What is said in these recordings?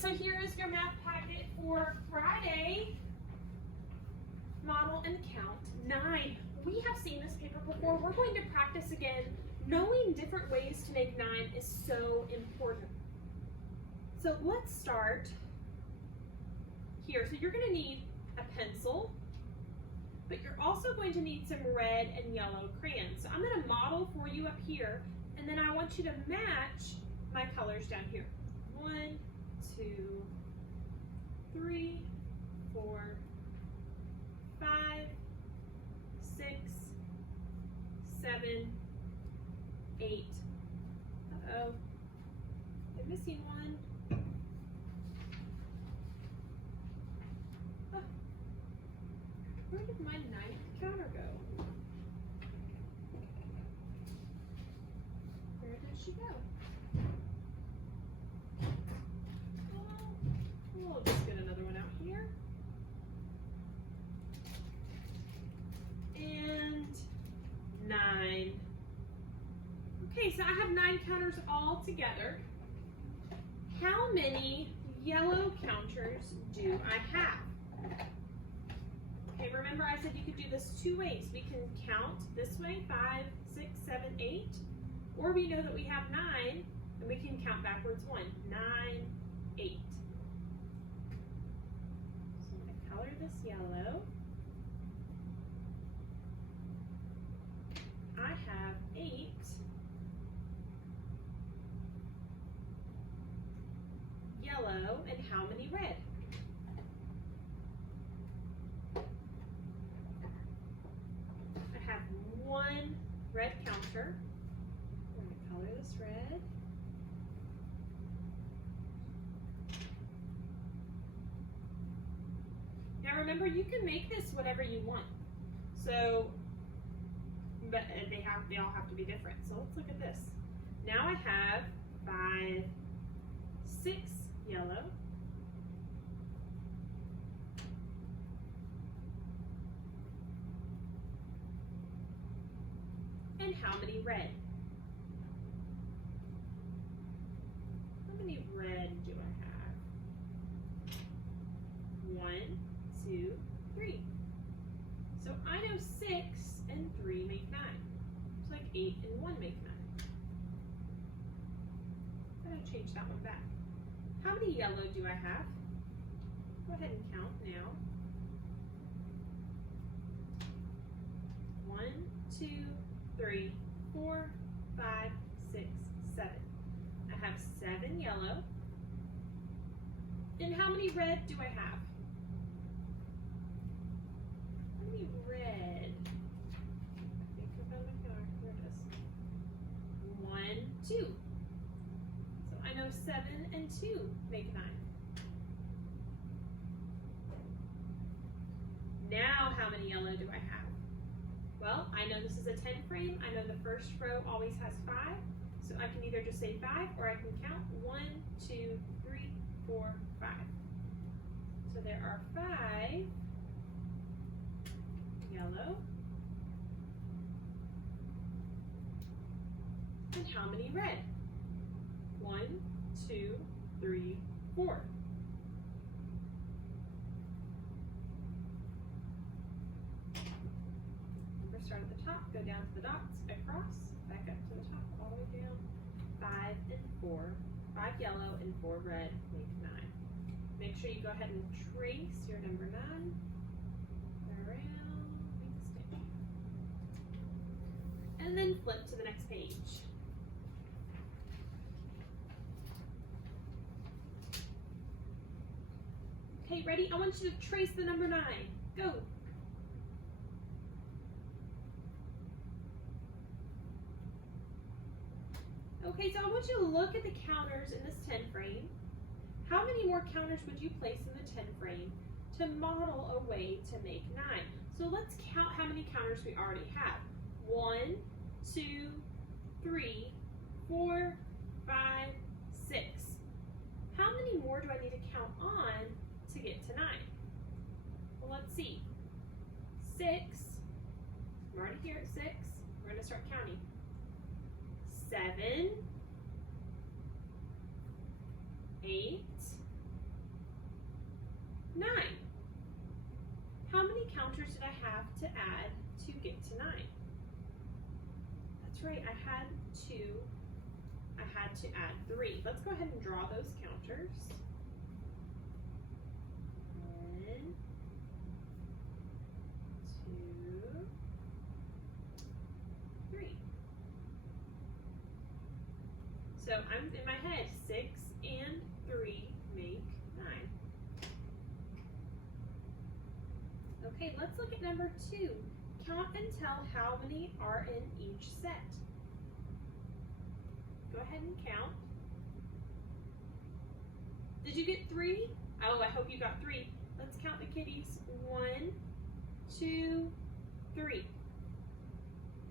so here is your math packet for Friday. Model and count 9. We have seen this paper before. We're going to practice again. Knowing different ways to make 9 is so important. So let's start here. So you're going to need a pencil, but you're also going to need some red and yellow crayons. So I'm going to model for you up here, and then I want you to match my colors down here. 1, 2, 3, 4, 5, 6, 7, 8. Uh-oh. I'm missing one. Oh. Where did my 9th counter go? Where did she go? We'll just get another one out here. And 9. Okay, so I have 9 counters all together. How many yellow counters do I have? Okay, remember I said you could do this 2 ways. We can count this way, 5, 6, 7, 8. Or we know that we have 9, and we can count backwards 1. 9, 8. So I'm going to color this yellow. I have 8 yellow, and how many red? I have 1 red counter. I'm going to color this red. Now remember, you can make this whatever you want. So, but they all have to be different. So let's look at this. Now I have 5, 6 yellow. And how many red? How many red do I have? 1, 2, 3. So I know 6 and 3 make 9. It's like 8 and 1 make 9. I'm going to change that one back. How many yellow do I have? Go ahead and count now. 1, 2, 3, 4, 5, 6, 7. I have 7 yellow. And how many red do I have? How many red? I think I found my color. Here it is. 1, 2. So I know 7 and 2 make 9. Now how many yellow do I have? Well, I know this is a 10 frame. I know the first row always has 5. So I can either just say 5 or I can count 1, 2, 3, 4, 5. So there are 5 yellow. And how many red? 1, 2, 3, 4. Remember, start at the top, go down to the dots, across, back up to the top, all the way down. 5 and 4. 5 yellow and 4 red make 9. Make sure you go ahead and trace your number 9 around, make a stitch. And then flip to the next page. Okay, ready? I want you to trace the number 9. Go. Okay, so I want you to look at the counters in this 10 frame. How many more counters would you place in the 10 frame to model a way to make 9? So let's count how many counters we already have. 1, 2, 3, 4, 5, 6. How many more do I need to count on to get to 9? Well, let's see. 6. I'm already here at 6. We're going to start counting. 7, 8, I have to add to get to 9? That's right, I had to add 3. Let's go ahead and draw those counters. 1, 2, 3. So I'm in my head, 6 and 3 make 9. Okay, let's look at number 2. Count and tell how many are in each set. Go ahead and count. Did you get 3? Oh, I hope you got 3. Let's count the kitties. 1, 2, 3.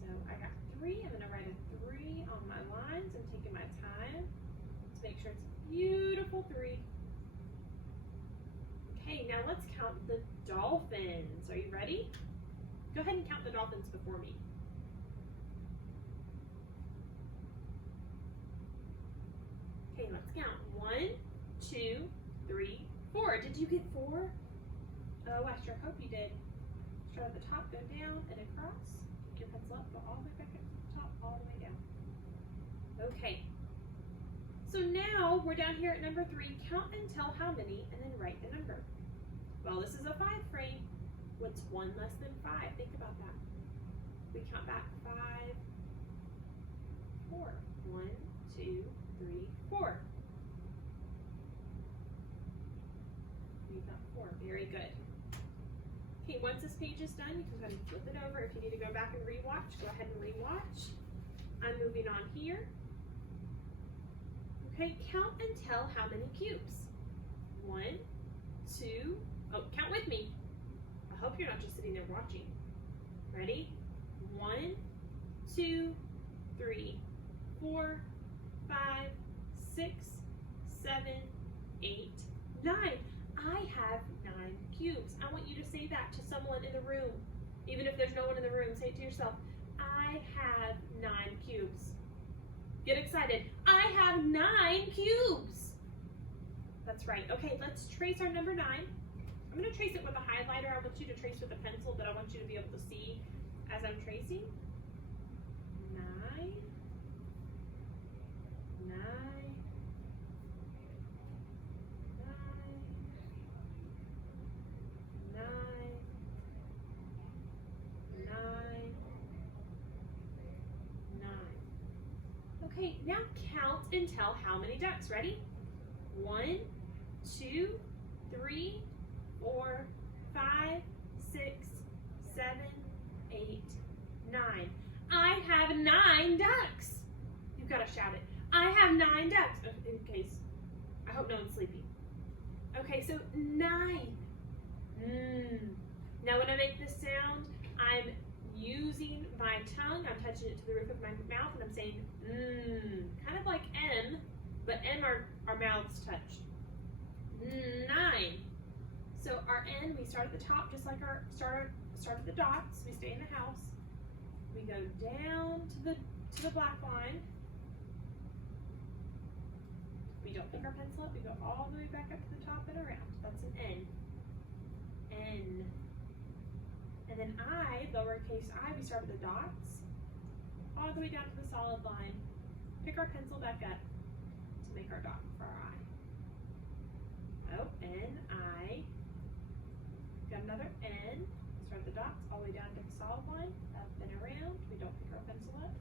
So I got 3. I'm going to write a 3 on my lines. I'm taking my time to make sure it's a beautiful 3. Okay, now let's count the dolphins. Are you ready? Go ahead and count the dolphins before me. Okay, let's count. 1, 2, 3, 4. Did you get 4? Oh, I sure hope you did. Start at the top, go down and across. Pick your pencil up, go all the way back up to the top, all the way down. Okay. So now we're down here at number 3. Count and tell how many, and then write the number. Well, this is a 5 frame. What's 1 less than 5? Think about that. We count back 5, 4. 1, 2, 3, 4. We got 4. Very good. Okay, once this page is done, you can go ahead and flip it over. If you need to go back and rewatch, go ahead and rewatch. I'm moving on here. Okay, count and tell how many cubes. 1, 2, oh, count with me. I hope you're not just sitting there watching. Ready? 1, 2, 3, 4, 5, 6, 7, 8, 9. I have 9 cubes. I want you to say that to someone in the room. Even if there's no one in the room, say it to yourself. I have 9 cubes. Get excited. I have 9 cubes. That's right. Okay, let's trace our number 9. I'm going to trace it with a highlighter. I want you to trace with a pencil, but I want you to be able to see as I'm tracing. 9, 9, 9, 9, 9, 9. Okay, now count and tell how many ducks. Ready? 1, 2, 3, 4, 5, 6, 7, 8, 9. I have 9 ducks. You've got to shout it. I have 9 ducks. In case, I hope no one's sleeping. Okay, so 9. Now when I make this sound, I'm using my tongue. I'm touching it to the roof of my mouth, and I'm saying kind of like M, but M our mouths touch. 9. So our N, we start at the top, just like our start at the dots. We stay in the house. We go down to the black line. We don't pick our pencil up. We go all the way back up to the top and around. That's an N. N. And then I, lowercase I, we start at the dots, all the way down to the solid line. Pick our pencil back up to make our dot for our I. Oh, N, I. Got another N. Start the dots all the way down to the solid line, up and around. We don't pick our pencil up.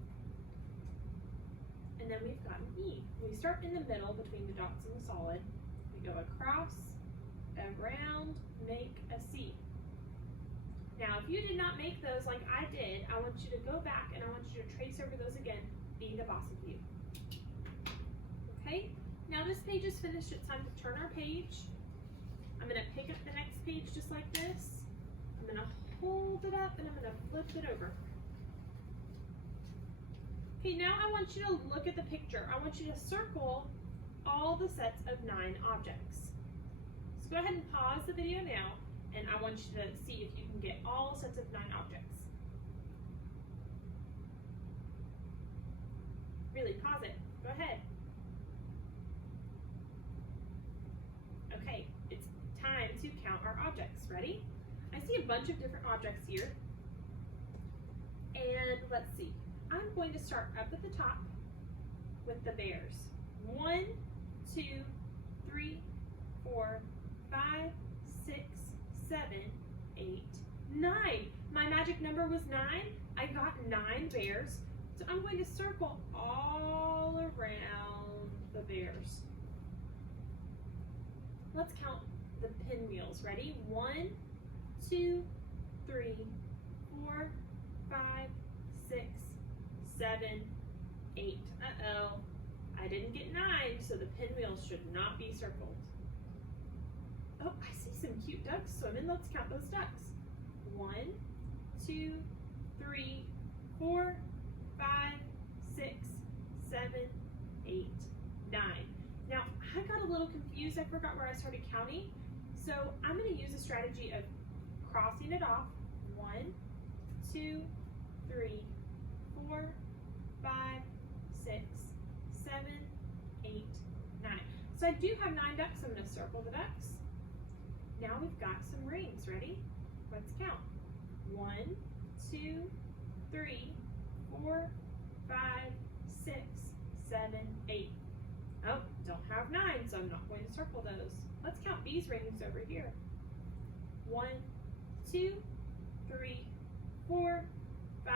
And then we've got an E. We start in the middle between the dots and the solid. We go across, around, make a C. Now, if you did not make those like I did, I want you to go back and I want you to trace over those again. Be the boss of you. Okay? Now this page is finished. It's time to turn our page. I'm going to pick up the next page just like this. I'm going to hold it up and I'm going to flip it over. Okay, now I want you to look at the picture. I want you to circle all the sets of 9 objects. So go ahead and pause the video now, and I want you to see if you can get all sets of 9 objects. Really, pause it. Go ahead. Okay, it's time to count our objects. Ready? I see a bunch of different objects here. And let's see. I'm going to start up at the top with the bears. 1, 2, 3, 4, 5, 6, 7, 8, 9. My magic number was 9. I got 9 bears. So I'm going to circle all around the bears. Let's count the pinwheels. Ready? 1, 2, 3, 4, 5, 6, 7, 8. Uh-oh. I didn't get 9, so the pinwheels should not be circled. Oh, I see some cute ducks swimming. Let's count those ducks. 1, 2, 3, 4, 5, 6, 7, 8, 9. Now, I got a little confused. I forgot where I started counting. So I'm going to use a strategy of crossing it off. 1, 2, 3, 4, 5, 6, 7, 8, 9. So I do have 9 ducks. So I'm going to circle the ducks. Now we've got some rings. Ready? Let's count. 1, 2, 3, 4, 5, 6, 7, 8. Oh, don't have 9, so I'm not going to circle those. Let's count these rings over here. 1, 2, 3, 4, 5,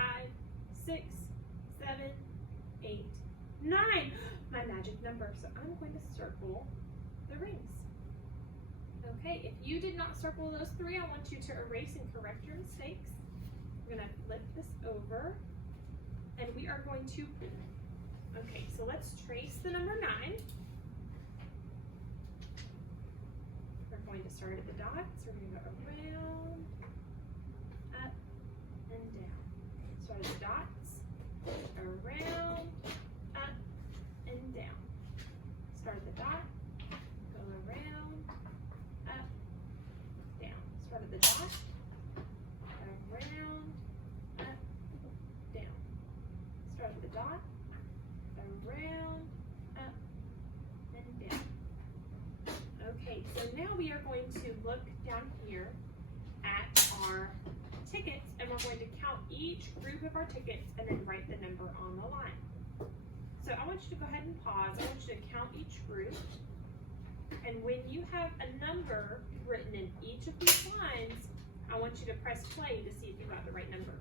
6, 7, 8, 9. My magic number. So I'm going to circle the rings. Okay, if you did not circle those 3, I want you to erase and correct your mistakes. I'm going to flip this over, and we are going to, okay, so let's trace the number 9. We're going to start at the dots. We're going to go around, up, and down. Start at the dots, around, up, and down. Start at the dot, go around, up, down. Start at the dot, around, up, down. Start at the dot, around, up, and down. Okay, so now we are going to look down here at our tickets, and we're going to count each group of our tickets and then write the number on the line. So I want you to go ahead and pause. I want you to count each group. And when you have a number written in each of these lines, I want you to press play to see if you got the right number.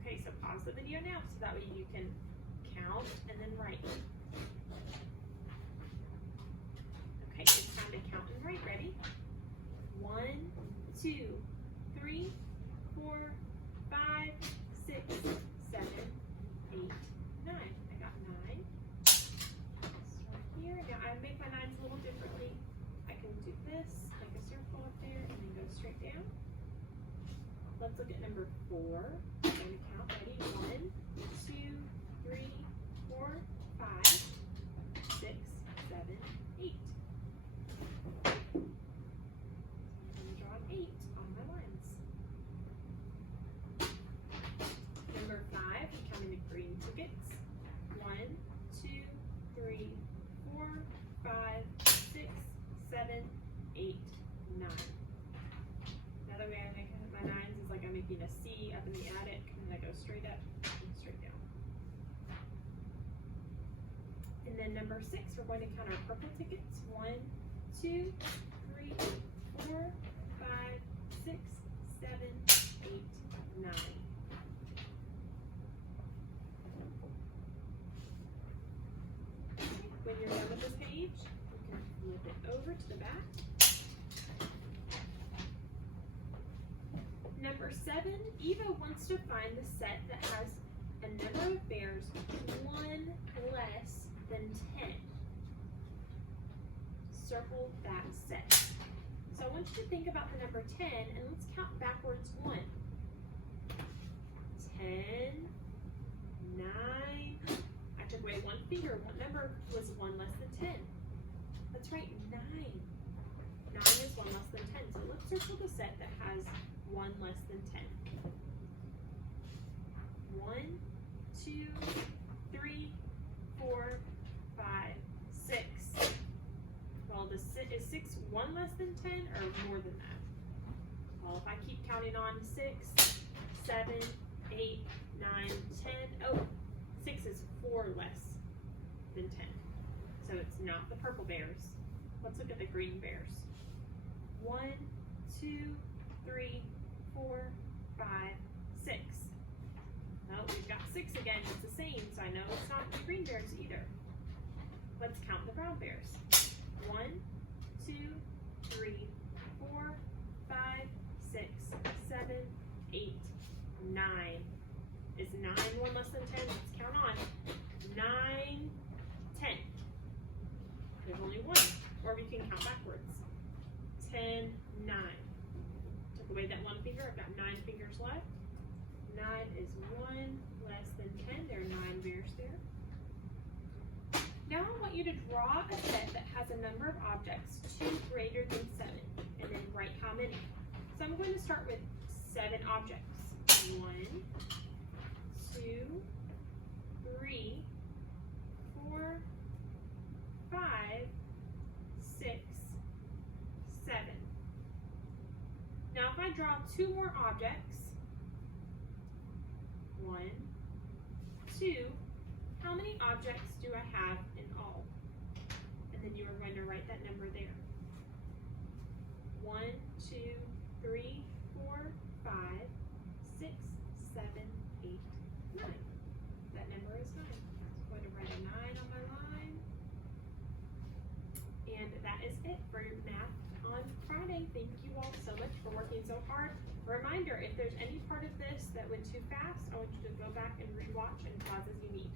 Okay, so pause the video now so that way you can count and then write. Okay, it's time to count and write. Ready? 1, 2, 3, 4, 5, 6, 7, 8, 9. I got 9. Start here. Now I make my 9s a little differently. I can do this, make a circle up there, and then go straight down. Let's look at number 4. I'm going to count. Ready? 1, 2, 3, 4, 5, 6, 7, 8. I'm going to draw an 8 on my lines. Number 5, counting the green tickets. 1, 2, 3, 4, 5, 6, 7, 8, 9. Another way I make my 9s is like I'm making a C up in the attic, and then I go straight up and straight down. And then number 6, we're going to count our purple tickets. 1, 2, 3, 4, 5, 6, 7, 8, 9. When you're done with this page, you can flip it over to the back. Number 7, Eva wants to find the set that has a number of bears 1 less than 10. Circle that set. So I want you to think about the number 10, and let's count backwards 1. 10, 9. I took away 1 finger. What number was 1 less than 10? That's right, 9. 9 is 1 less than 10. So let's circle the set that has 1 less than 10. 1, 2, 3, 4, 5, 6. Well, is 6 1 less than 10 or more than that? Well, if I keep counting on 6, 7, 8, 9, 10. Oh, 6 is 4 less than 10. So it's not the purple bears. Let's look at the green bears. 1, 2, 3, 4, 5, 6. Well, we've got 6 again. It's the same, so I know it's not the green bears either. Let's count the brown bears. 1, 2, 3, 4, 5, 6, 7, 8, 9. Is 9 one less than 10? Let's count on. 9, 10. There's only one. Or we can count backwards. 10, 9. Took away that one finger. I've got 9 fingers left. 9 is 1 less than 10. There are 9 bears there. Now I want you to draw a set that has a number of objects 2 greater than 7, and then write how many. So I'm going to start with 7 objects. 1, 2, 3, 4, 5, 6, 7. Now if I draw 2 more objects, 1, 2, how many objects do I have in all? And then you are going to write that number there. 1, 2, 3, 4, 5, 6, 7, 8, 9. That number is 9. I'm going to write a 9 on my line. And that is it for your math on Friday. Thank you all so much for working so hard. Reminder, if there's any part of this that went too fast, I want you to go back and rewatch and pause as you need.